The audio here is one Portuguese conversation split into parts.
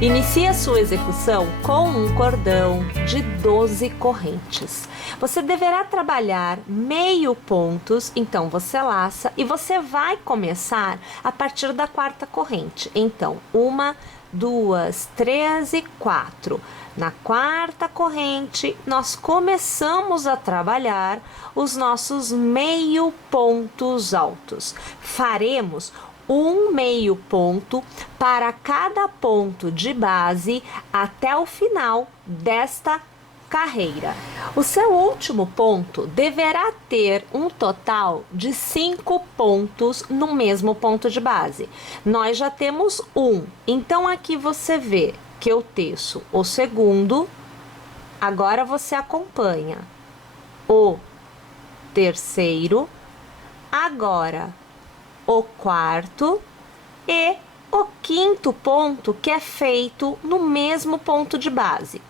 Inicie a sua execução com um cordão de 12 correntes. Você deverá trabalhar meio pontos, então você laça e você vai começar a partir da quarta corrente. Então, 1, 2, 3 e 4. Na quarta corrente, nós começamos a trabalhar os nossos meio pontos altos. Faremos um meio ponto para cada ponto de base até o final desta carreira. O seu último ponto deverá ter um total de 5 pontos no mesmo ponto de base. Nós já temos um, então aqui você vê que eu teço o segundo, agora você acompanha o terceiro, agora o quarto e o quinto ponto, que é feito no mesmo ponto de base.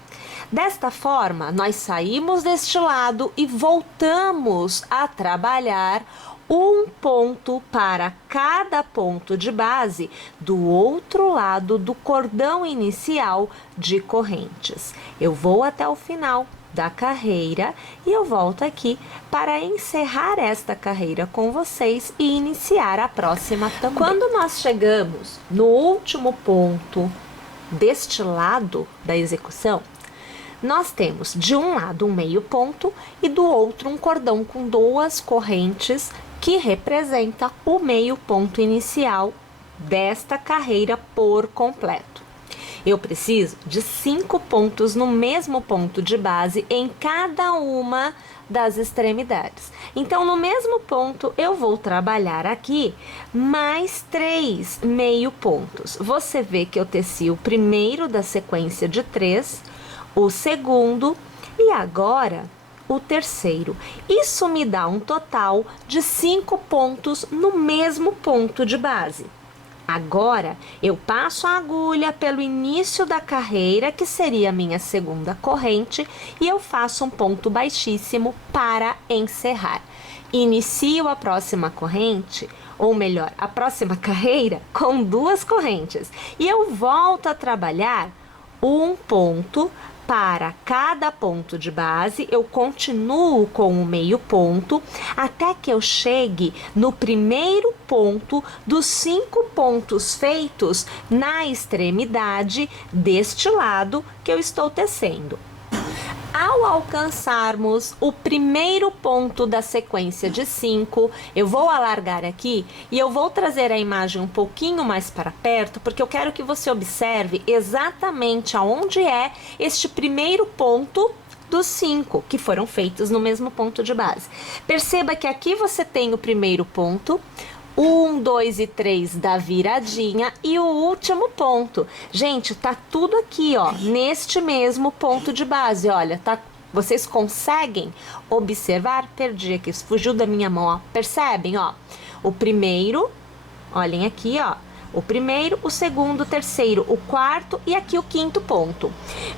Desta forma, nós saímos deste lado e voltamos a trabalhar um ponto para cada ponto de base do outro lado do cordão inicial de correntes. Eu vou até o final da carreira e eu volto aqui para encerrar esta carreira com vocês e iniciar a próxima também. Quando nós chegamos no último ponto deste lado da execução, nós temos de um lado um meio ponto e do outro um cordão com 2 correntes que representa o meio ponto inicial desta carreira por completo. Eu preciso de 5 pontos no mesmo ponto de base em cada uma das extremidades. Então, no mesmo ponto, eu vou trabalhar aqui mais 3 meio pontos. Você vê que eu teci o primeiro da sequência de 3, o segundo e agora o terceiro. Isso me dá um total de 5 pontos no mesmo ponto de base. Agora, eu passo a agulha pelo início da carreira, que seria a minha segunda corrente, e eu faço um ponto baixíssimo para encerrar. Inicio a próxima corrente, ou melhor, a próxima carreira, com 2 correntes. E eu volto a trabalhar um ponto para cada ponto de base, eu continuo com o meio ponto até que eu chegue no primeiro ponto dos 5 pontos feitos na extremidade deste lado que eu estou tecendo. Ao alcançarmos o primeiro ponto da sequência de 5, eu vou alargar aqui e eu vou trazer a imagem um pouquinho mais para perto, porque eu quero que você observe exatamente aonde é este primeiro ponto dos 5 que foram feitos no mesmo ponto de base. Perceba que aqui você tem o primeiro ponto, 1, 2 e 3 da viradinha e o último ponto. Gente, tá tudo aqui, ó, neste mesmo ponto de base, olha, tá? Vocês conseguem observar? Perdi aqui, fugiu da minha mão, ó. Percebem, ó? O primeiro, olhem aqui, ó. O primeiro, o segundo, o terceiro, o quarto e aqui o quinto ponto.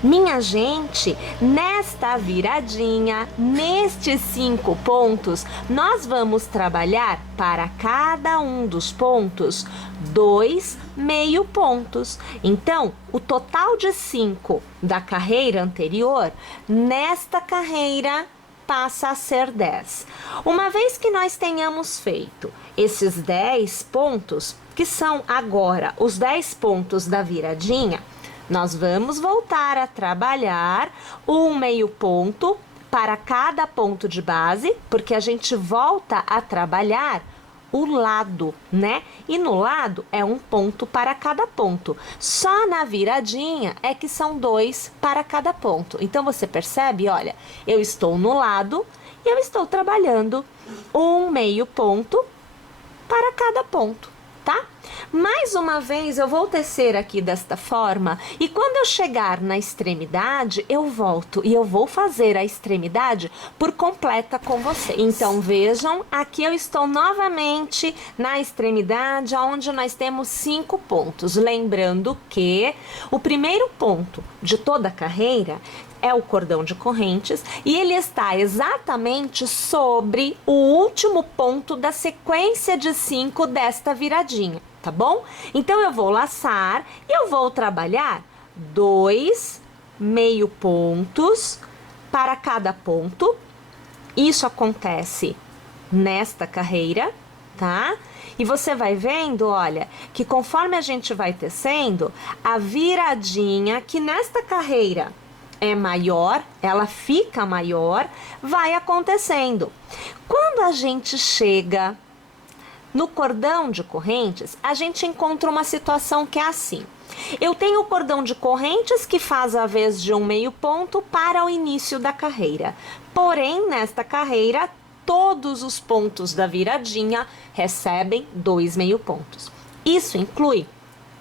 Minha gente, nesta viradinha, nestes 5 pontos, nós vamos trabalhar para cada um dos pontos 2 meio pontos. Então, o total de 5 da carreira anterior, nesta carreira, passa a ser 10. Uma vez que nós tenhamos feito esses 10 pontos, que são agora os 10 pontos da viradinha, nós vamos voltar a trabalhar um meio ponto para cada ponto de base, porque a gente volta a trabalhar o lado, né? E no lado é um ponto para cada ponto. Só na viradinha é que são 2 para cada ponto. Então, você percebe, olha, eu estou no lado e eu estou trabalhando um meio ponto para cada ponto, tá? Mais uma vez, eu vou tecer aqui desta forma e quando eu chegar na extremidade, eu volto e eu vou fazer a extremidade por completa com vocês. Então, vejam, aqui eu estou novamente na extremidade, onde nós temos 5 pontos. Lembrando que o primeiro ponto de toda a carreira é o cordão de correntes e ele está exatamente sobre o último ponto da sequência de 5 desta viradinha, tá bom? Então, eu vou laçar e eu vou trabalhar 2 meio pontos para cada ponto. Isso acontece nesta carreira, tá? E você vai vendo, olha, que conforme a gente vai tecendo, a viradinha que nesta carreira é maior, ela fica maior, vai acontecendo. Quando a gente chega no cordão de correntes, a gente encontra uma situação que é assim. Eu tenho o cordão de correntes que faz a vez de um meio ponto para o início da carreira. Porém, nesta carreira, todos os pontos da viradinha recebem 2 meio pontos. Isso inclui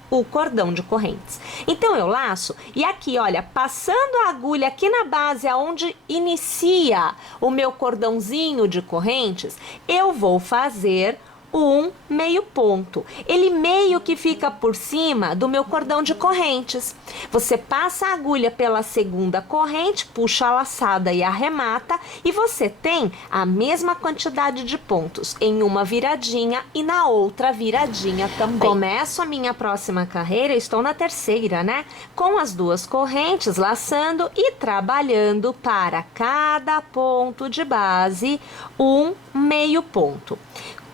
o cordão de correntes. Então eu laço e aqui, olha, passando a agulha aqui na base aonde inicia o meu cordãozinho de correntes, eu vou fazer um meio ponto. Ele meio que fica por cima do meu cordão de correntes. Você passa a agulha pela segunda corrente, puxa a laçada e arremata, e você tem a mesma quantidade de pontos em uma viradinha e na outra viradinha também. Começo a minha próxima carreira, estou na terceira, né? Com as duas correntes, laçando e trabalhando para cada ponto de base um meio ponto.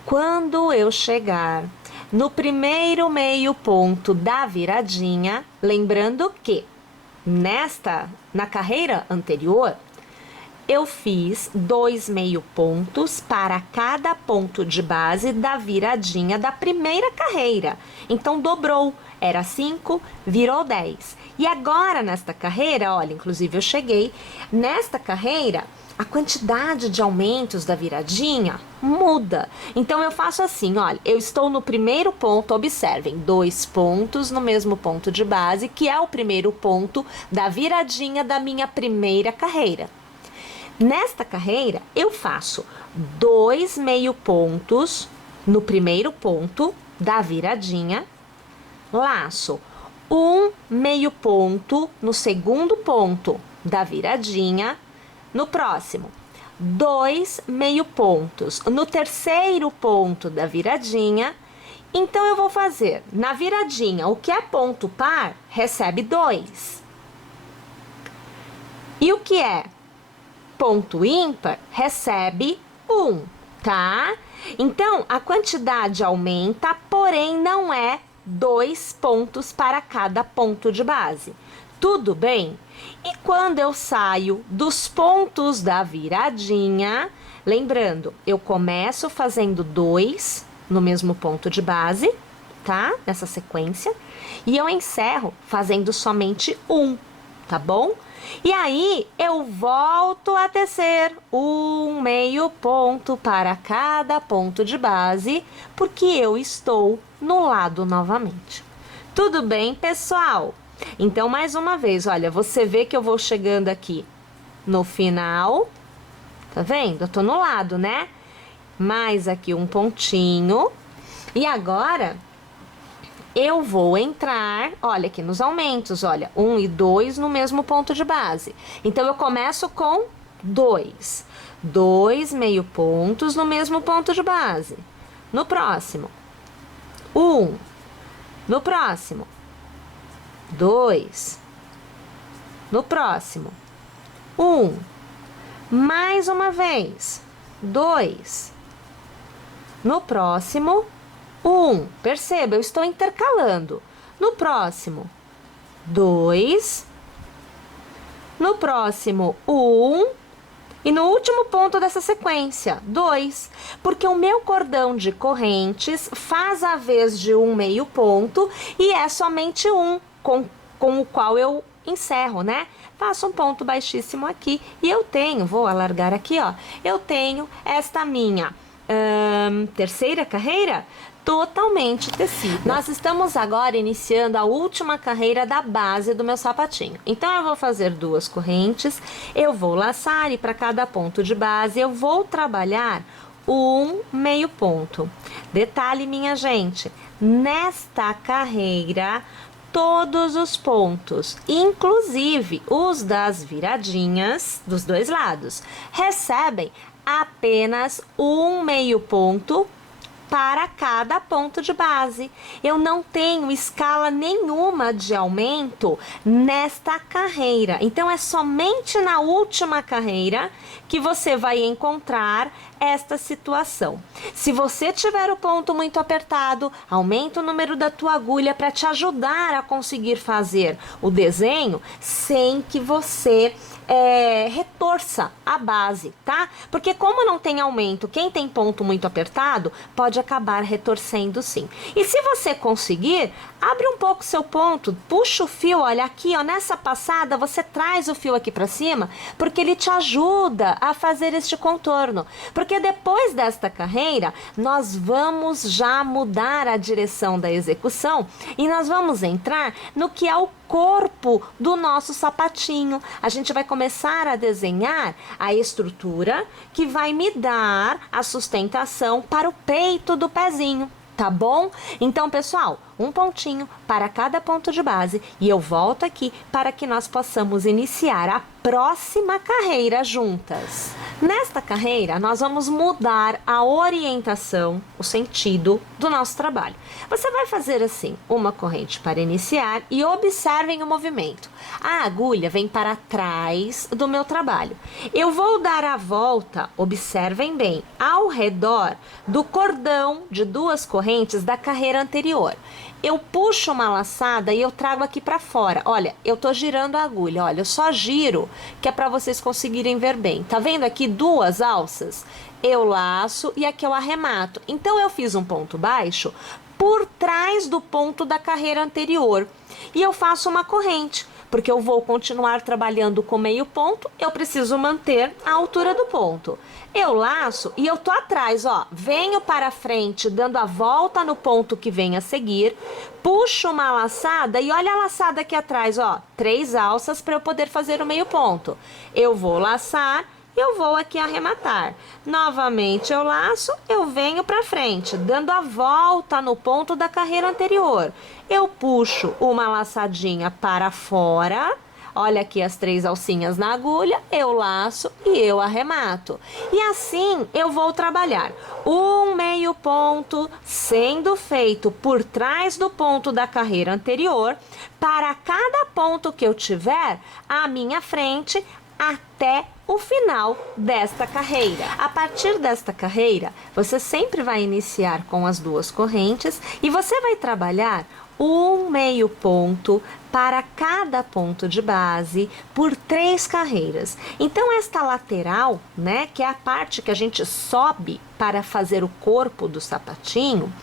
Quando eu chegar no primeiro meio ponto da viradinha, lembrando que na carreira anterior, eu fiz 2 meio pontos para cada ponto de base da viradinha da primeira carreira. Então, dobrou, era 5, virou 10. E agora, nesta carreira, olha, inclusive eu cheguei, nesta carreira, a quantidade de aumentos da viradinha muda. Então, eu faço assim, olha, eu estou no primeiro ponto, observem, 2 pontos no mesmo ponto de base, que é o primeiro ponto da viradinha da minha primeira carreira. Nesta carreira, eu faço 2 meio pontos no primeiro ponto da viradinha, laço 1 meio ponto no segundo ponto da viradinha, no próximo, 2 meio pontos no terceiro ponto da viradinha. Então, eu vou fazer na viradinha, o que é ponto par, recebe 2. E o que é ponto ímpar, recebe 1, tá? Então, a quantidade aumenta, porém não é 2 pontos para cada ponto de base. Tudo bem? E quando eu saio dos pontos da viradinha, lembrando, eu começo fazendo 2 no mesmo ponto de base, tá? Nessa sequência. E eu encerro fazendo somente 1, tá bom? E aí, eu volto a tecer 1 meio ponto para cada ponto de base, porque eu estou no lado novamente. Tudo bem, pessoal? Então, mais uma vez, olha, você vê que eu vou chegando aqui no final, tá vendo? Eu tô no lado, né? Mais aqui um pontinho. E agora, eu vou entrar, olha aqui nos aumentos, olha, 1 e 2 no mesmo ponto de base. Então, eu começo com 2. 2 meio pontos no mesmo ponto de base. No próximo, 1. No próximo, 2. No próximo, 1. Mais uma vez, 2. No próximo, 1. Perceba, eu estou intercalando. No próximo, 2. No próximo, 1. E no último ponto dessa sequência, 2. Porque o meu cordão de correntes faz a vez de um meio ponto e é somente 1 com o qual eu encerro, né? Faço um ponto baixíssimo aqui e eu tenho, vou alargar aqui, ó. Eu tenho esta minha terceira carreira totalmente tecida. Nós estamos agora iniciando a última carreira da base do meu sapatinho. Então, eu vou fazer 2 correntes, eu vou laçar e para cada ponto de base eu vou trabalhar 1 meio ponto. Detalhe, minha gente, nesta carreira, todos os pontos, inclusive os das viradinhas dos dois lados, recebem apenas 1 meio ponto para cada ponto de base. Eu não tenho escala nenhuma de aumento nesta carreira. Então, é somente na última carreira que você vai encontrar esta situação. Se você tiver o ponto muito apertado, aumenta o número da tua agulha para te ajudar a conseguir fazer o desenho sem que você retorça a base, tá? Porque como não tem aumento, quem tem ponto muito apertado pode acabar retorcendo sim. E se você conseguir, abre um pouco seu ponto, puxa o fio, olha aqui, ó, nessa passada você traz o fio aqui para cima, porque ele te ajuda a fazer este contorno. Porque depois desta carreira, nós vamos já mudar a direção da execução e nós vamos entrar no que é o corpo do nosso sapatinho. A gente vai começar a desenhar a estrutura que vai me dar a sustentação para o peito do pezinho, tá bom? Então, pessoal, um pontinho para cada ponto de base e eu volto aqui para que nós possamos iniciar a próxima carreira juntas. Nesta carreira, nós vamos mudar a orientação, o sentido do nosso trabalho. Você vai fazer assim, uma corrente para iniciar e observem o movimento. A agulha vem para trás do meu trabalho. Eu vou dar a volta, observem bem, ao redor do cordão de 2 correntes da carreira anterior. Eu puxo uma laçada e eu trago aqui para fora. Olha, eu tô girando a agulha, olha, eu só giro, que é para vocês conseguirem ver bem. Tá vendo aqui 2 alças? Eu laço e aqui eu arremato. Então, eu fiz um ponto baixo por trás do ponto da carreira anterior. E eu faço uma corrente, porque eu vou continuar trabalhando com meio ponto, eu preciso manter a altura do ponto. Eu laço e eu tô atrás, ó, venho para frente, dando a volta no ponto que vem a seguir, puxo uma laçada e olha a laçada aqui atrás, ó, 3 alças para eu poder fazer o meio ponto. Eu vou laçar, eu vou aqui arrematar. Novamente eu laço, eu venho para frente, dando a volta no ponto da carreira anterior. Eu puxo uma laçadinha para fora. Olha aqui as 3 alcinhas na agulha, eu laço e eu arremato. E assim eu vou trabalhar um meio ponto sendo feito por trás do ponto da carreira anterior para cada ponto que eu tiver à minha frente até o final desta carreira. A partir desta carreira, você sempre vai iniciar com as 2 correntes e você vai trabalhar um meio ponto para cada ponto de base por 3 carreiras. Então, esta lateral, né, que é a parte que a gente sobe para fazer o corpo do sapatinho,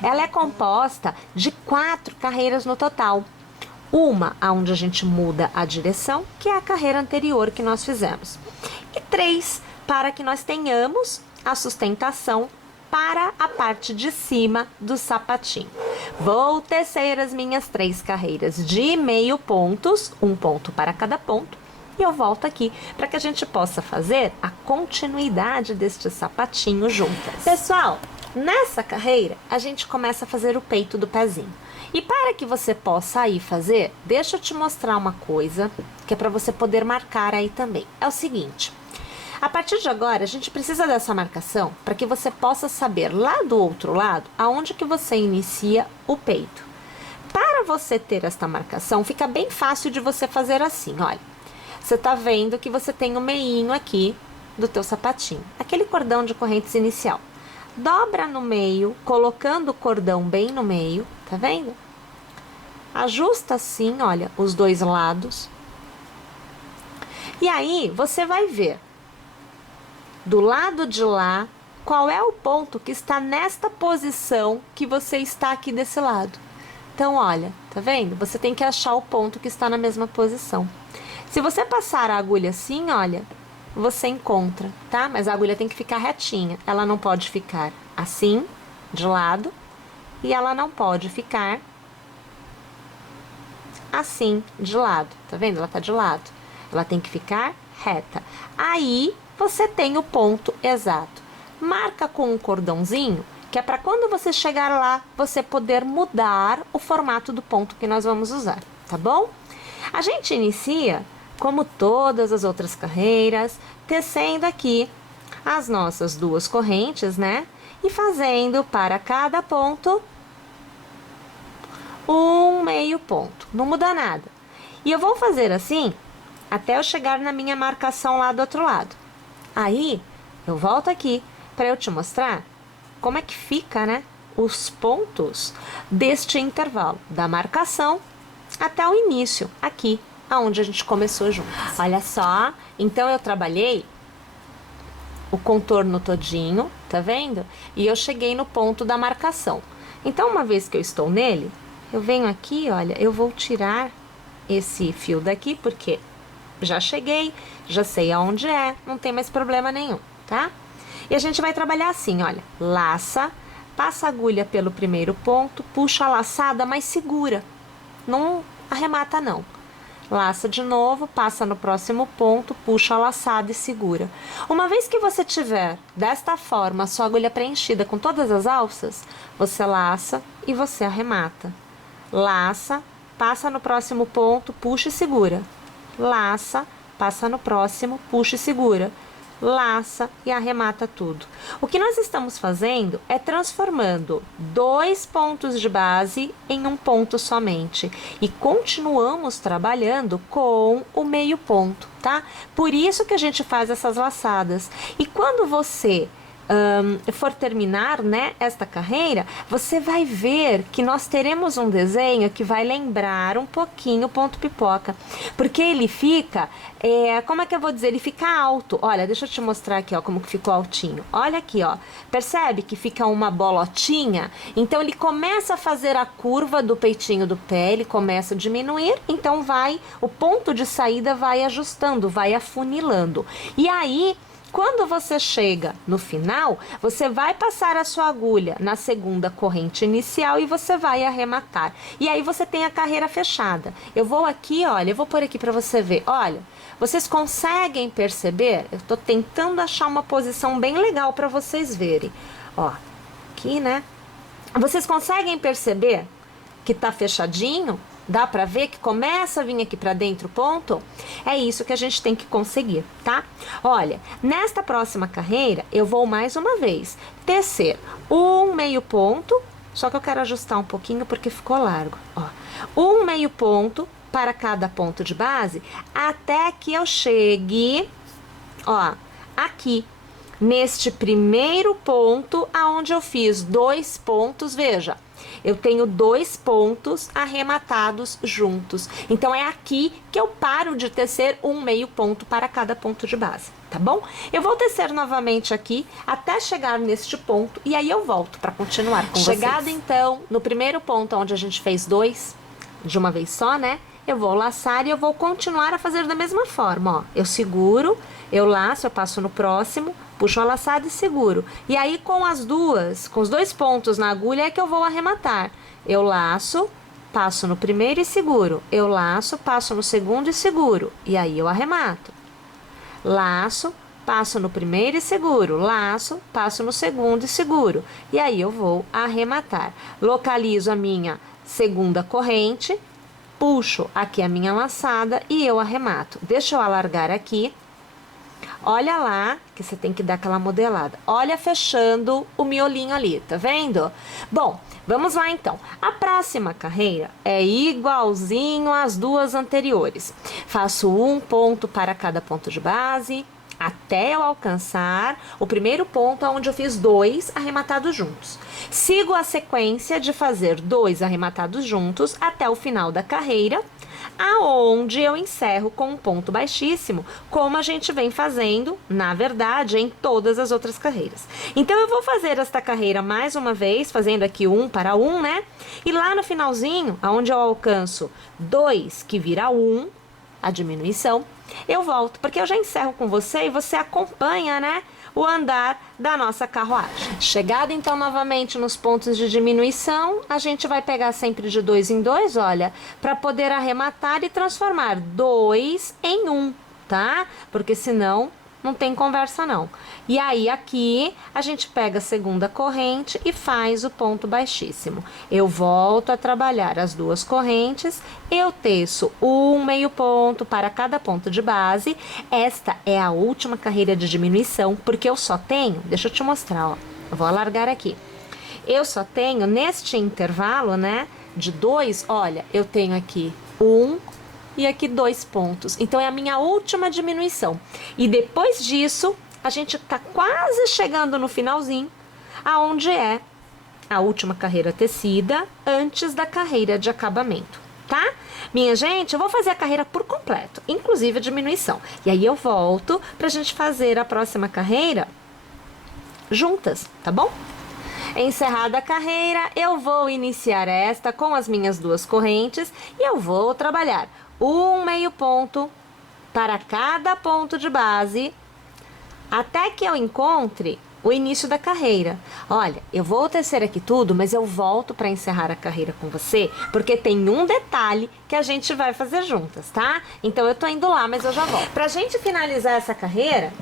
ela é composta de 4 carreiras no total. Uma onde a gente muda a direção, que é a carreira anterior que nós fizemos. E 3 para que nós tenhamos a sustentação para a parte de cima do sapatinho. Vou tecer as minhas 3 carreiras de meio pontos, um ponto para cada ponto, e eu volto aqui para que a gente possa fazer a continuidade deste sapatinho juntas. Pessoal, nessa carreira a gente começa a fazer o peito do pezinho. E para que você possa aí fazer, deixa eu te mostrar uma coisa que é para você poder marcar aí também. É o seguinte: a partir de agora, a gente precisa dessa marcação para que você possa saber lá do outro lado aonde que você inicia o peito. Para você ter esta marcação, fica bem fácil de você fazer assim, olha. Você tá vendo que você tem o meinho aqui do teu sapatinho, aquele cordão de correntes inicial. Dobra no meio, colocando o cordão bem no meio, tá vendo? Ajusta assim, olha, os 2 lados. E aí, você vai ver do lado de lá, qual é o ponto que está nesta posição que você está aqui desse lado. Então, olha, tá vendo? Você tem que achar o ponto que está na mesma posição. Se você passar a agulha assim, olha, você encontra, tá? Mas a agulha tem que ficar retinha. Ela não pode ficar assim, de lado, e ela não pode ficar assim, de lado. Tá vendo? Ela tá de lado. Ela tem que ficar reta. Aí, você tem o ponto exato. Marca com um cordãozinho, que é para quando você chegar lá, você poder mudar o formato do ponto que nós vamos usar, tá bom? A gente inicia, como todas as outras carreiras, tecendo aqui as nossas 2 correntes, né? e fazendo para cada ponto um meio ponto. Não muda nada. E eu vou fazer assim até eu chegar na minha marcação lá do outro lado. Aí, eu volto aqui para eu te mostrar como é que fica, né, os pontos deste intervalo, da marcação até o início, aqui, aonde a gente começou juntos. Olha só, então eu trabalhei o contorno todinho, tá vendo? E eu cheguei no ponto da marcação. Então, uma vez que eu estou nele, eu venho aqui, olha, eu vou tirar esse fio daqui, porque já cheguei, já sei aonde é, não tem mais problema nenhum, tá? E a gente vai trabalhar assim, olha, laça, passa a agulha pelo primeiro ponto, puxa a laçada, mas segura, não arremata não. Laça de novo, passa no próximo ponto, puxa a laçada e segura. Uma vez que você tiver desta forma a sua agulha preenchida com todas as alças, você laça e você arremata. Laça, passa no próximo ponto, puxa e segura. Laça, passa no próximo, puxa e segura. Laça e arremata tudo. O que nós estamos fazendo é transformando 2 pontos de base em um ponto somente. E continuamos trabalhando com o meio ponto, tá? Por isso que a gente faz essas laçadas. E quando você for terminar, né, esta carreira, você vai ver que nós teremos um desenho que vai lembrar um pouquinho o ponto pipoca, porque ele fica, como é que eu vou dizer, ele fica alto. Olha, deixa eu te mostrar aqui, ó, como que ficou altinho. Olha aqui, ó, percebe que fica uma bolotinha? Então ele começa a fazer a curva do peitinho do pé, ele começa a diminuir, então o ponto de saída vai ajustando, vai afunilando. E aí, quando você chega no final, você vai passar a sua agulha na segunda corrente inicial e você vai arrematar. E aí você tem a carreira fechada. Eu vou aqui, olha, eu vou pôr aqui para você ver. Olha, vocês conseguem perceber? Eu tô tentando achar uma posição bem legal para vocês verem. Ó, aqui, né? Vocês conseguem perceber que tá fechadinho? Dá pra ver que começa a vir aqui pra dentro o ponto? É isso que a gente tem que conseguir, tá? Olha, nesta próxima carreira, eu vou mais uma vez tecer um meio ponto, só que eu quero ajustar um pouquinho porque ficou largo, ó. Um meio ponto para cada ponto de base, até que eu chegue, ó, aqui, neste primeiro ponto, aonde eu fiz 2 pontos, veja. Eu tenho 2 pontos arrematados juntos. Então, é aqui que eu paro de tecer um meio ponto para cada ponto de base, tá bom? Eu vou tecer novamente aqui até chegar neste ponto e aí eu volto para continuar com vocês. Chegado, então, no primeiro ponto onde a gente fez 2 de uma vez só, né? Eu vou laçar e eu vou continuar a fazer da mesma forma, ó. Eu seguro, eu laço, eu passo no próximo, puxo a laçada e seguro. E aí, com os 2 pontos na agulha é que eu vou arrematar. Eu laço, passo no primeiro e seguro. Eu laço, passo no segundo e seguro. E aí eu arremato. Laço, passo no primeiro e seguro. Laço, passo no segundo e seguro. E aí eu vou arrematar. Localizo a minha segunda corrente, puxo aqui a minha laçada e eu arremato. Deixa eu alargar aqui. Olha lá, que você tem que dar aquela modelada. Olha, fechando o miolinho ali, tá vendo? Bom, vamos lá então. A próxima carreira é igualzinho às 2 anteriores. Faço um ponto para cada ponto de base, até eu alcançar o primeiro ponto onde eu fiz 2 arrematados juntos. Sigo a sequência de fazer 2 arrematados juntos até o final da carreira, aonde eu encerro com um ponto baixíssimo, como a gente vem fazendo, na verdade, em todas as outras carreiras. Então, eu vou fazer esta carreira mais uma vez, fazendo aqui 1 para 1, né? E lá no finalzinho, aonde eu alcanço 2, que vira 1, a diminuição, eu volto, porque eu já encerro com você e você acompanha, né, o andar da nossa carruagem. Chegado então novamente nos pontos de diminuição, a gente vai pegar sempre de 2 em 2, olha, para poder arrematar e transformar 2 em 1, tá? Porque senão não tem conversa não. E aí aqui a gente pega a segunda corrente e faz o ponto baixíssimo. Eu volto a trabalhar as 2 correntes, eu teço um meio ponto para cada ponto de base. Esta é a última carreira de diminuição, porque eu só tenho, deixa eu te mostrar, ó. Eu vou alargar aqui. Eu só tenho neste intervalo, né, de 2, olha, eu tenho aqui 1 e aqui 2 pontos. Então, é a minha última diminuição. E depois disso, a gente tá quase chegando no finalzinho, aonde é a última carreira tecida antes da carreira de acabamento, tá? Minha gente, eu vou fazer a carreira por completo, inclusive a diminuição. E aí eu volto pra gente fazer a próxima carreira juntas, tá bom? Encerrada a carreira, eu vou iniciar esta com as minhas 2 correntes e eu vou trabalhar um meio ponto para cada ponto de base até que eu encontre o início da carreira. Olha, eu vou tecer aqui tudo, mas eu volto para encerrar a carreira com você, porque tem um detalhe que a gente vai fazer juntas, tá? Então eu tô indo lá, mas eu já volto. Pra gente finalizar essa carreira,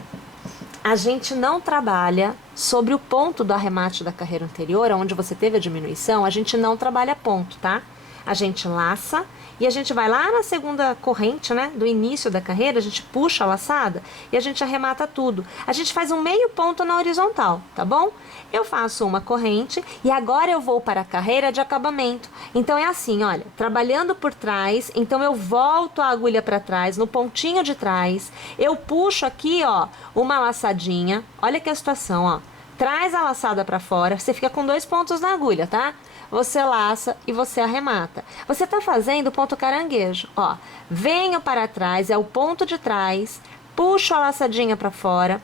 a gente não trabalha sobre o ponto do arremate da carreira anterior, onde você teve a diminuição, a gente não trabalha ponto, tá? A gente laça e a gente vai lá na segunda corrente, né, do início da carreira, a gente puxa a laçada e a gente arremata tudo. A gente faz um meio ponto na horizontal, tá bom? Eu faço uma corrente e agora eu vou para a carreira de acabamento. Então é assim, olha, trabalhando por trás, então eu volto a agulha para trás, no pontinho de trás, eu puxo aqui, ó, uma laçadinha, olha que a situação, ó, traz a laçada para fora, você fica com 2 pontos na agulha, tá? Você laça e você arremata. Você tá fazendo ponto caranguejo, ó, venho para trás, é o ponto de trás, puxo a laçadinha para fora,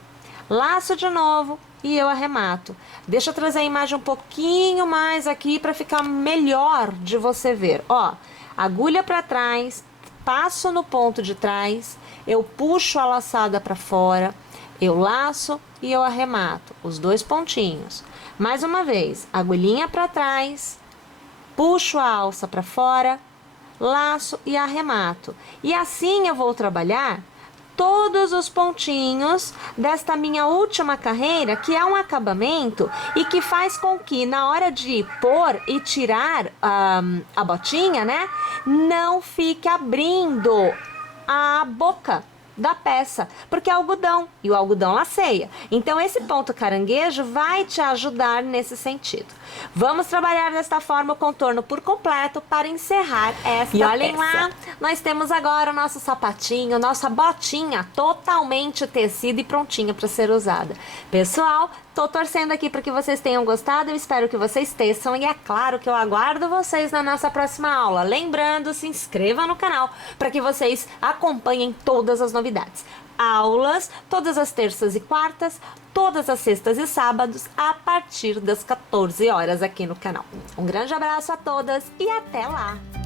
laço de novo e eu arremato. Deixa eu trazer a imagem um pouquinho mais aqui para ficar melhor de você ver. Ó, agulha para trás, passo no ponto de trás, eu puxo a laçada para fora, eu laço e eu arremato os 2 pontinhos. Mais uma vez, agulhinha para trás, puxo a alça para fora, laço e arremato. E assim eu vou trabalhar todos os pontinhos desta minha última carreira, que é um acabamento e que faz com que na hora de pôr e tirar a botinha, né, não fique abrindo a boca da peça, porque é algodão e o algodão laceia. Então esse ponto caranguejo vai te ajudar nesse sentido. Vamos trabalhar desta forma o contorno por completo para encerrar esta E olhem peça. lá, Nós temos agora o nosso sapatinho, nossa botinha totalmente tecida e prontinha para ser usada. Pessoal, tô torcendo aqui para que vocês tenham gostado, eu espero que vocês teçam e é claro que eu aguardo vocês na nossa próxima aula. Lembrando, se inscreva no canal para que vocês acompanhem todas as novidades. Aulas todas as terças e quartas, todas as sextas e sábados, a partir das 14 horas aqui no canal. Um grande abraço a todas e até lá!